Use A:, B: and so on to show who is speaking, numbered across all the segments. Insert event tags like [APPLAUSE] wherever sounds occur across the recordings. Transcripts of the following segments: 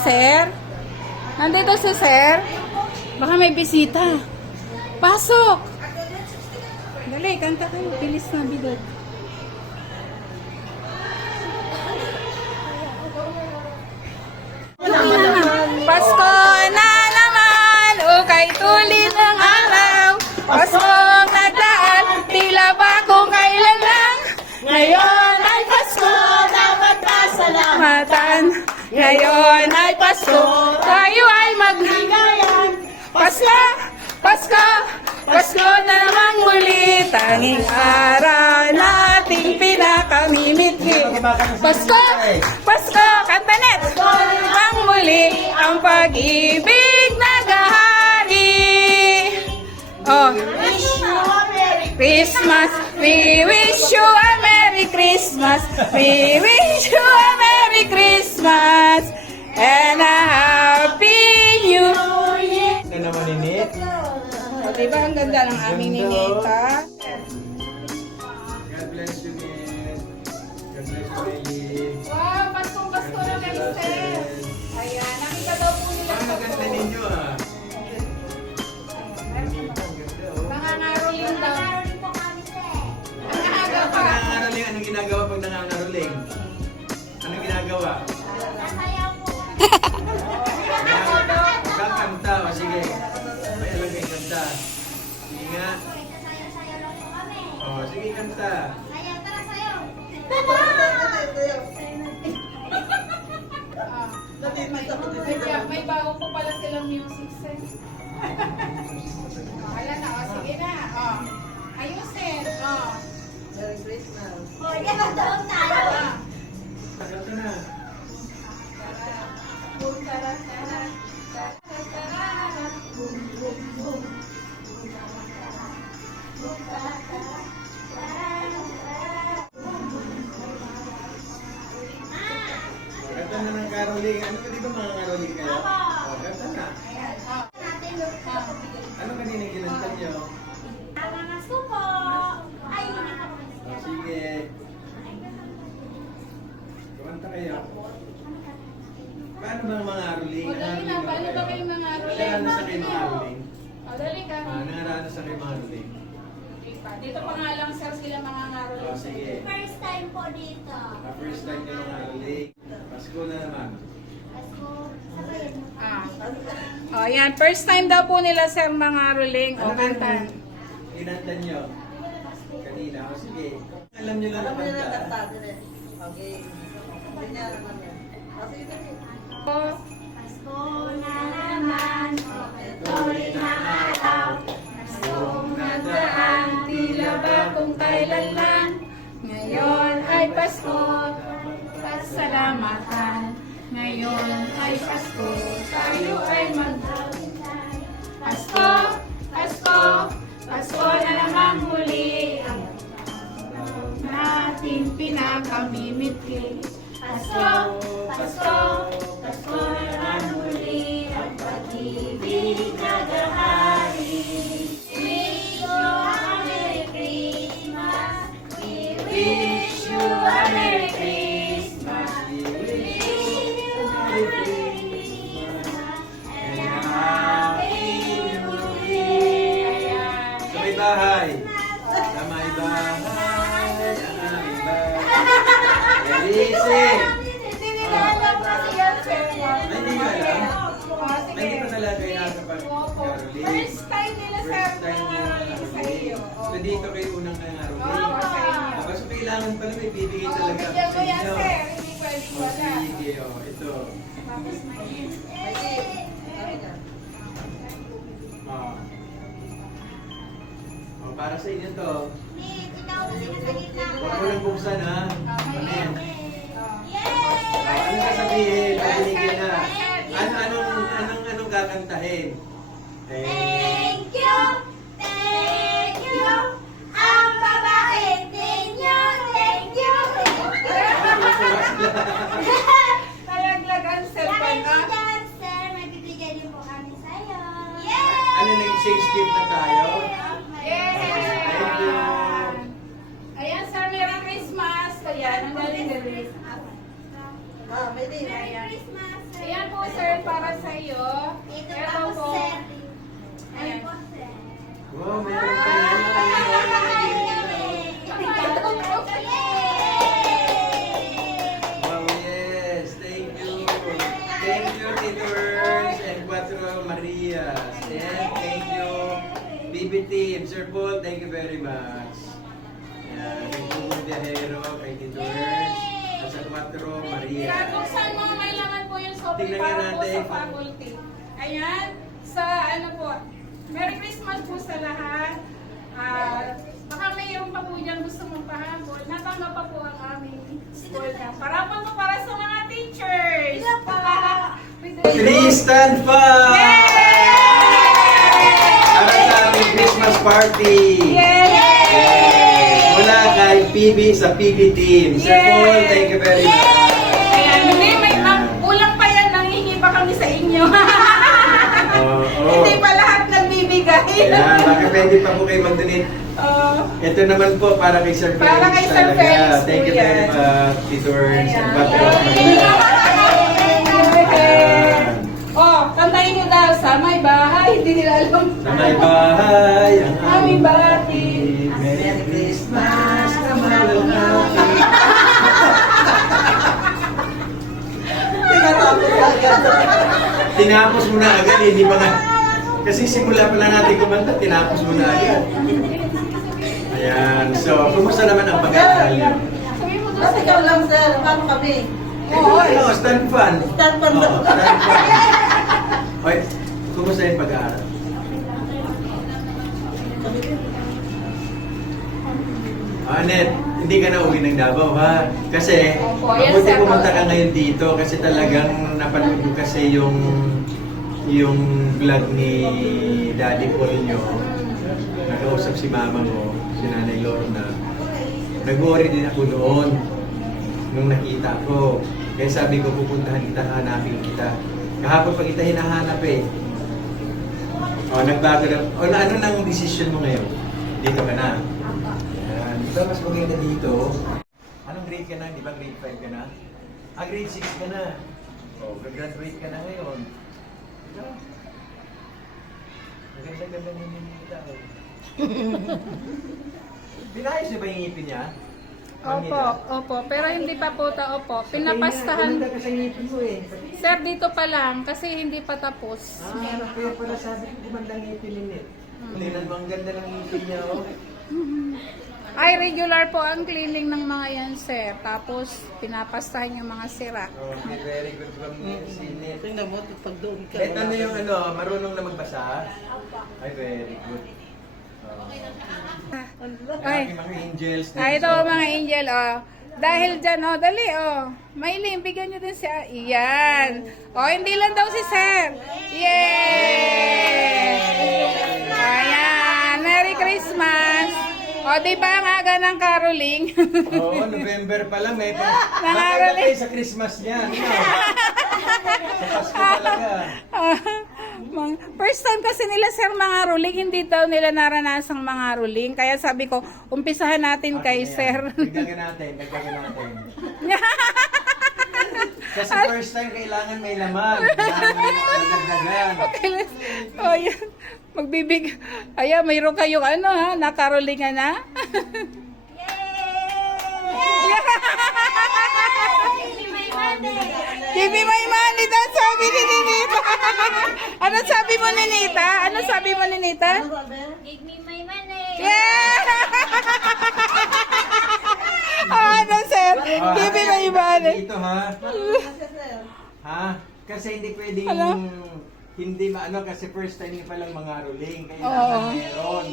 A: Sir? Nandito si Sir? Baka may bisita. Pasok! Dali, kanta kayo. Bilis na, bidot. Pasko na naman, o kay tulit ng araw. Paskong Ngayon ay Pasko, tayo ay maglingayan. Pasko, Pasko, Pasko na naman muli, tanging araw nating pinakamimiti. Pasko, Pasko, kanta net! Ang muli, ang pag-ibig nagahari. Oh, Christmas, we wish you a Merry Christmas. We wish you a Merry Christmas and a Happy New Year.
B: Na naman init.
A: O, diba ang ganda ng aming ninita?
B: God ginagawa pag nangangaroling? Anong ginagawa? Kakanta, o sige. May alam kayo kanta. Sige nga. O, sige kanta.
A: May, bago po pala silang music set. [LAUGHS] Ah. Dito.
B: Ah, first time nyo mga aruling. Pasko na naman.
C: Pasko, sabayan mo.
A: Ah. O, yan. First time daw po nila sir mga ngaroling. O,
B: Ano ba
A: kanta.
B: yung kinanta nyo? Kanina. O, sige. Alam nyo lang na kanta.
A: O,
C: Pasko na naman.
B: Tuloy na araw.
A: Paskong nagdaan, tila ba kung kailan lang. Ay Pasko, pasalamatan. Ngayon ay Pasko, tayo ay mag... Pasko, Pasko, Pasko na naman muli. Ang nating pinakamimiti. Pasko, Pasko, Pasko na naman muli. Ang pag-ibig nagahari. Iyo.
B: So, dito kayo unang nangaroling.
A: Oo, inyo.
B: Tapos, kailangan pala may bibigay talaga
A: bigyan
B: sa inyo.
A: sir. Hindi pwede
B: O,
A: wala.
B: sige, o. Ito.
A: Tapos may...
B: O. O, para sa inyo to. Huwag mo lang buksan, ha?
A: Ah,
B: Ano! O, anong sasabihin? Pabinigyan na. Ano, anong, anong, anong kakantahin?
C: Thank you! skip na tayo? Yes! Thank! Ayan,
A: sir, Merry Christmas!
C: Ayan,
A: ang
C: galing na Ah, may din. Merry
B: Christmas! Ayan po, sir, para
A: sa
B: iyo. Ito
A: po, sir. Ayan po,
B: sir. Wow, Merry Paul, thank you very much. Yan, kay Pugong Viajero, kay Tito Ernst, at sa Quattro, Maria.
A: Kaya buksan mo, may laman po yung sobrang
B: Tingnan nga
A: para po
B: natin.
A: sa faculty. Ayan, sa ano po, Merry Christmas po sa lahat. Ah, baka mayroon pa po dyan gusto mong pahabol. Natama pa po ang aming school na. Para po to para sa mga teachers.
C: Sino pa?
B: Tristan pa! Para party!
A: Yay!
B: Mula kay PB sa PB team. Sir
A: Yay!
B: Paul, thank you very much.
A: Ayan, hindi, may ah, kulang pa yan. Nanghingi pa kami sa inyo.
B: Oo. [LAUGHS]
A: Hindi pa lahat nagbibigay.
B: Ayan, baka pwede pa po kayo mag-donate.
A: Oh.
B: Ito naman po para kay Sir Felix.
A: Para kay Sir
B: talaga.
A: Felix po
B: Thank you
A: yan.
B: very much, Tito Ernst and. Patrick.
A: Oh, kantayin nyo daw sa may bahay. Hindi nila alam.
B: Sa may bahay, ang
A: Aming bati.
B: Merry Christmas na malalaki. Tinapos mo na agad, eh, hindi pa nga. Kasi simula pa lang natin kumanta, tinapos mo na agad. Ayan, so, kumusta naman ang pag-aaral niyo?
D: Kasi ikaw lang sir, paano kami?
A: Oo.
B: Ano, stand fun.
D: Stand
B: Oo,
D: ba?
B: stand fun. Oy, kumusta yung pag-aaral? Anet, hindi ka na uwi ng Davao ha? Kasi,
A: Opo, yes,
B: mabuti
A: sir.
B: pumunta ka ngayon dito kasi talagang napanood ko kasi yung yung vlog ni Daddy Paul nyo. Nakausap si mama mo, si Nanay Lorna. Nag-worry din ako noon nung nakita ko. Kaya sabi ko, pupuntahan kita, hanapin kita. Kahapon pa kita hinahanap eh. O, nagbago na. O, na- ano nang decision mo ngayon? Dito ka na. Ayan. Di ba mas maganda dito? Anong grade ka na? Di ba grade 5 ka na? Ah, grade 6 ka na. O, graduate ka na ngayon. Ito. Maganda-ganda ni Ninita. oh. [LAUGHS] Pinayos niya ba yung ngipin niya?
A: Opo, opo. Pero hindi pa po ta opo.
B: Pinapastahan. Eh.
A: Sir, dito pa lang kasi hindi pa tapos.
B: Ah, kaya pala sabi ko gumanda ang ngipin ni Nit. Tingnan mo, ang ganda ng ngipin niya, oh. [LAUGHS]
A: Ay, regular po ang cleaning ng mga yan, sir. Tapos, pinapastahan yung mga sira.
B: Okay, very good from si Nit.
D: Tingnan mo, pag doon ka.
B: Kahit ano yung ano, marunong na magbasa? Ay, very good. Oh.
A: Ay.
B: Ay, mga angels.
A: Ay, ito mga angel, oh. Dahil dyan, oh, dali, oh. Mailing, bigyan nyo din siya. Iyan. Oh, hindi lang daw si Sir. Yay! Ayan. Merry Christmas. O, di ba ang aga ng caroling? [LAUGHS]
B: Oo, November pa lang eh.
A: Nangaral
B: Nakakala
A: eh.
B: sa Christmas niya. sa Pasko talaga. [LAUGHS]
A: Mga- First time kasi nila sir mga ruling, hindi daw nila naranasang mga ruling. Kaya sabi ko, umpisahan natin kay
B: Okay,
A: sir.
B: Dagdagan natin, dagdagan natin. [LAUGHS] Kasi first time kailangan may laman. Kailangan may dagdagan.
A: oh, yan. Magbibig. Ayan, mayroon kayong ano ha, nakarolingan na. [LAUGHS] Give me my money daw, sabi ni Ninita. [LAUGHS] ano sabi mo ni Nita? Ano sabi mo ni Nita?
C: Give me my money.
A: Yeah! ah, [LAUGHS] ano sir?
B: Ah,
A: Give me my money.
B: Dito ha. Ha? Kasi hindi pwedeng
A: Ano?
B: hindi maano kasi first time pa lang mga ruling.
A: Oo.
B: Kailangan meron.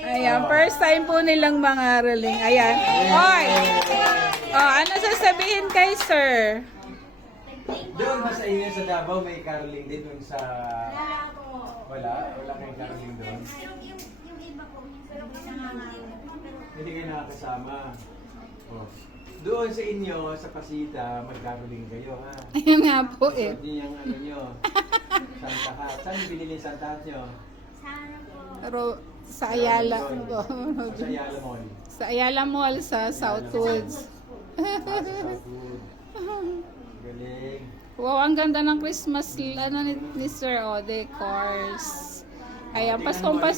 A: Ayan, first time po nilang mga ruling. Ayan. Hoy! Oh, ano sasabihin kay sir?
B: Doon ba sa inyo sa Davao may caroling din doon sa
C: Wala po.
B: wala wala kayong caroling doon.
C: Yung, yung iba po, pero pinangangalo.
B: Hindi kayo nakakasama. Oh. Doon sa inyo sa Pasita mag-caroling kayo ha.
A: Ayun nga po eh.
B: So, yun yung ano nyo. [LAUGHS] Santa Hat. Saan yung binili Santa Hat nyo?
C: Sana po.
A: Pero sa Ayala.
B: Sa Ayala Mall.
A: sa Ayala Mall sa Southwoods.
B: Ah, sa Southwood. [LAUGHS] Galing.
A: Wow, ang ganda ng Christmas ano ni, ni Sir O, decors. Ayan, Paskong pas,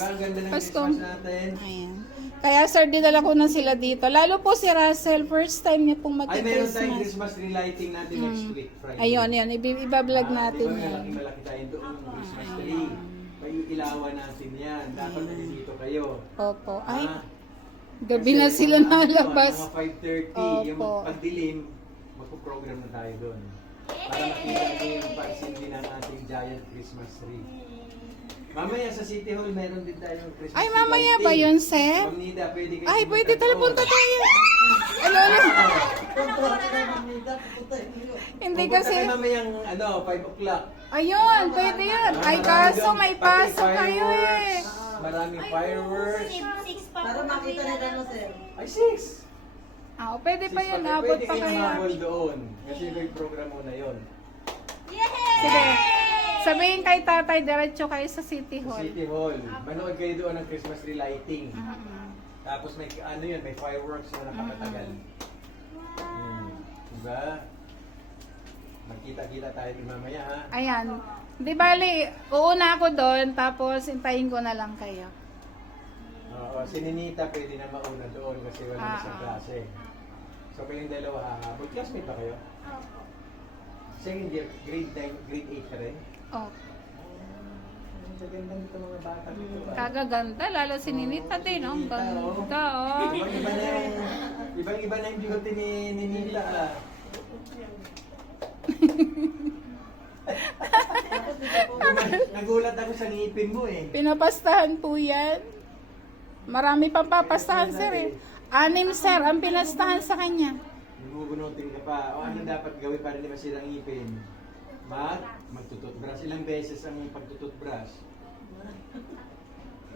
A: Paskong. Ayan. Kaya sir, dinala ko na sila dito. Lalo po si Russell, first time niya pong
B: Ay, meron tayong
A: mag-Christmas.
B: Christmas tree lighting natin next week, Friday.
A: Ayun, ayun. Ibi- Ibablog
B: Ah,
A: natin
B: diba,
A: yan.
B: malaki-malaki tayo doon, Christmas tree. may ilawan natin yan. Dapat nandito kayo.
A: Opo. Ay,
B: Ah,
A: gabi
B: kasi
A: na sila
B: mga ano,
A: nalabas.
B: Mga 5.30, yung
A: Opo.
B: pagdilim, magpo-program na tayo doon. Para makita niyo yung pagsindi ng ating giant Christmas tree. Mamaya sa City Hall, meron din tayong Christmas
A: Ay,
B: tree
A: mamaya
B: lighting.
A: ba yun, sir?
B: Ma'am Nida, pwede kayo
A: Ay,
B: pumunta
A: pwede tala punta tayo. Ano, ano?
D: Na.
A: Hindi kasi,
B: kayo mamayang ano, 5 o'clock.
A: ayun, pwede yun. Ay, kaso may pasok kayo eh.
B: fireworks, Maraming fireworks.
C: Six pa
D: Para makita nila
C: na-
D: mo, sir.
B: Ay, 6.
A: Ah, pwede pa yun.
B: Pwede
A: Abot pa
B: kayo
A: kayo.
B: humabol doon. Kasi may program mo na yun.
C: Yay!
A: Sige. Sabihin kay tatay, diretso kayo sa City Hall.
B: City Hall. Manood kayo doon ng Christmas tree lighting.
A: Mm-mm.
B: Tapos may ano yun, may fireworks na nakakatagal. Hmm. Diba? Magkita-kita tayo din mamaya ha.
A: Ayan. Di bali, uuna ako doon, tapos hintayin ko na lang kayo.
B: Oo, si Ninita pwede na mauna doon kasi wala na
A: Ah,
B: sa
A: ah.
B: klase. So kayong dalawa hahabot. Classmate ba kayo? Second year, grade 9, grade 8 ka rin?
A: Oh,
B: Ang gaganda nito mga bata dito. ah.
A: kagaganda, lalo si Ninita din. Oh, ang ganda, oh.
B: Ibang-iba na yung, ibang-iba na yung beauty ni Ninita ah. [LAUGHS] Nagulat ako sa ngipin mo eh.
A: Pinapastahan po yan. Marami pang papastahan, sir eh. Anim, sir, ang pinastahan sa kanya.
B: Nagugunutin ka pa. O ano dapat gawin para di masira ang ngipin? Mag, magtututbrush. Ilang beses ang pagtututbrush?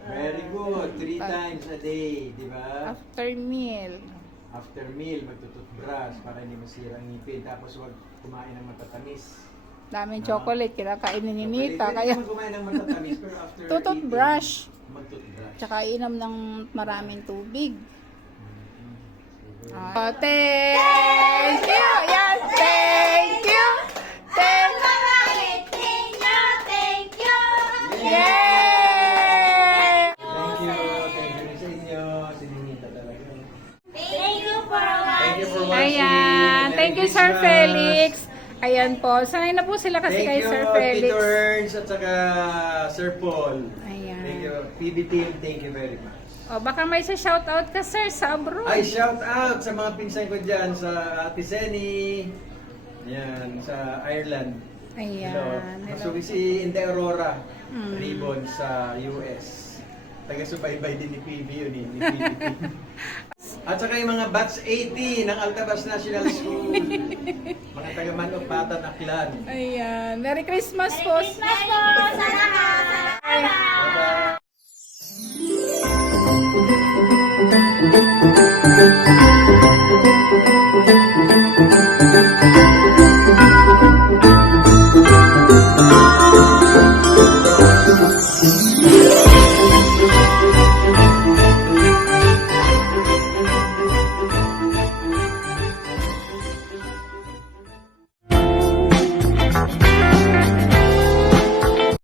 B: Very good. Three times a day, di ba?
A: After meal.
B: After meal, magtututbrush para hindi masira ang ngipin. Tapos huwag kumain ng matatamis.
A: Daming chocolate, kinakain ni.
B: Pwede
A: Kaya,
B: naman kumain ng matatamis, pero after [LAUGHS]
A: Tututbrush.
B: eating, magtutbrush.
A: tsaka inom ng maraming tubig. Oh, thank you! Yan, thank you! Thank
C: Thank you, thank you.
A: Yay!
B: Thank you. Thank you sa inyo. Si Ninita talaga.
C: Thank you for
B: Thank you for
C: watching.
A: Ayan,
B: Merry
A: thank you Sir
B: Christmas.
A: Felix. Ayan po, sanay na po sila kasi kay
B: Thank you,
A: Sir Felix.
B: Tito Ernst at saka Sir Paul.
A: Ayan.
B: Thank you. PB team, thank you very much.
A: O baka may sa shoutout ka sir sa abroad.
B: Ay, shout out sa mga pinsan ko dyan sa Ate Seni. Yan, sa Ireland.
A: Ayan.
B: Hello.
A: hello.
B: So, si Inde Aurora
A: Mm.
B: Ribbon sa US. Taga-subaybay din ni PB yun eh, ni PBT. [LAUGHS] At saka yung mga batch 80 ng Altabas National School. mga taga-Manok Batan Aklan.
A: Ayan. Merry Christmas po.
C: Christmas po sa lahat. Sa lahat.
B: Bye-bye. Thank you.